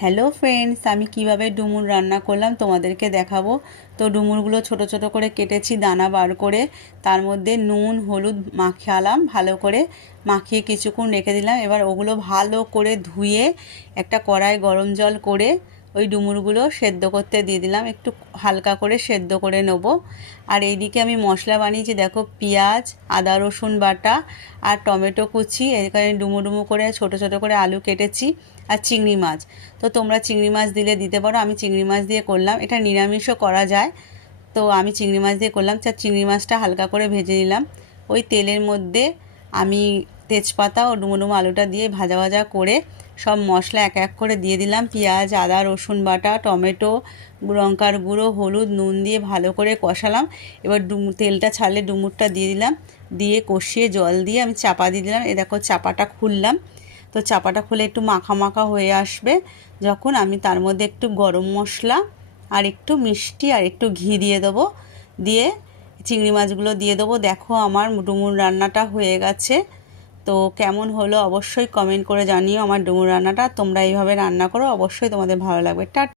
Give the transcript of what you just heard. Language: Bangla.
হ্যালো ফ্রেন্ডস, আমি কিভাবে ডুমুর রান্না করলাম তোমাদেরকে দেখাবো। তো ডুমুরগুলো ছোট ছোট করে কেটেছি দানা বার করে, তার মধ্যে নুন হলুদ মাখালাম, ভালো করে মাখিয়ে কিছুক্ষণ রেখে দিলাম। এবার ওগুলো ভালো করে ধুয়ে একটা কড়াই গরম জল করে ওই ডুমুরগুলো সেদ্ধ করতে দিয়ে দিলাম, একটু হালকা করে সেদ্ধ করে নেব। আর এইদিকে আমি মশলা বানিয়েছি, দেখো পেঁয়াজ আদা রসুন বাটা আর টমেটো কুচি, এখানে ডুমো ডুমো করে ছোট ছোট করে আলু কেটেছি আর চিংড়ি মাছ। তো তোমরা চিংড়ি মাছ দিলে দিতে পারো, আমি চিংড়ি মাছ দিয়ে করলাম, এটা নিরামিষও করা যায়। তো আমি চিংড়ি মাছ দিয়ে করলাম। চিংড়ি মাছটা হালকা করে ভেজে নিলাম। ওই তেলের মধ্যে আমি তেজপাতা ও ডুমো ডুমো আলুটা দিয়ে ভাজা ভাজা করে সব মশলা এক এক করে দিয়ে দিলাম। পেঁয়াজ আদা রসুন বাটা টমেটো লঙ্কার গুঁড়ো হলুদ নুন দিয়ে ভালো করে কষালাম। এবার তেলটা ছাড়লে ডুমুরটা দিয়ে দিলাম, দিয়ে কষিয়ে জল দিয়ে আমি চাপা দিয়ে দিলাম। এ দেখো চাপাটা খুললাম। তো চাপাটা খুলে একটু মাখা মাখা হয়ে আসবে যখন, আমি তার মধ্যে একটু গরম মশলা আর একটু মিষ্টি আর একটু ঘি দিয়ে দেবো, দিয়ে চিংড়ি মাছগুলো দিয়ে দেবো। দেখো আমার ডুমুর রান্নাটা হয়ে গেছে। তো কেমন হলো অবশ্যই কমেন্ট করে জানিও আমার ডুমুর রান্নাটা। তোমরা এইভাবে রান্না করো, অবশ্যই তোমাদের ভালো লাগবে।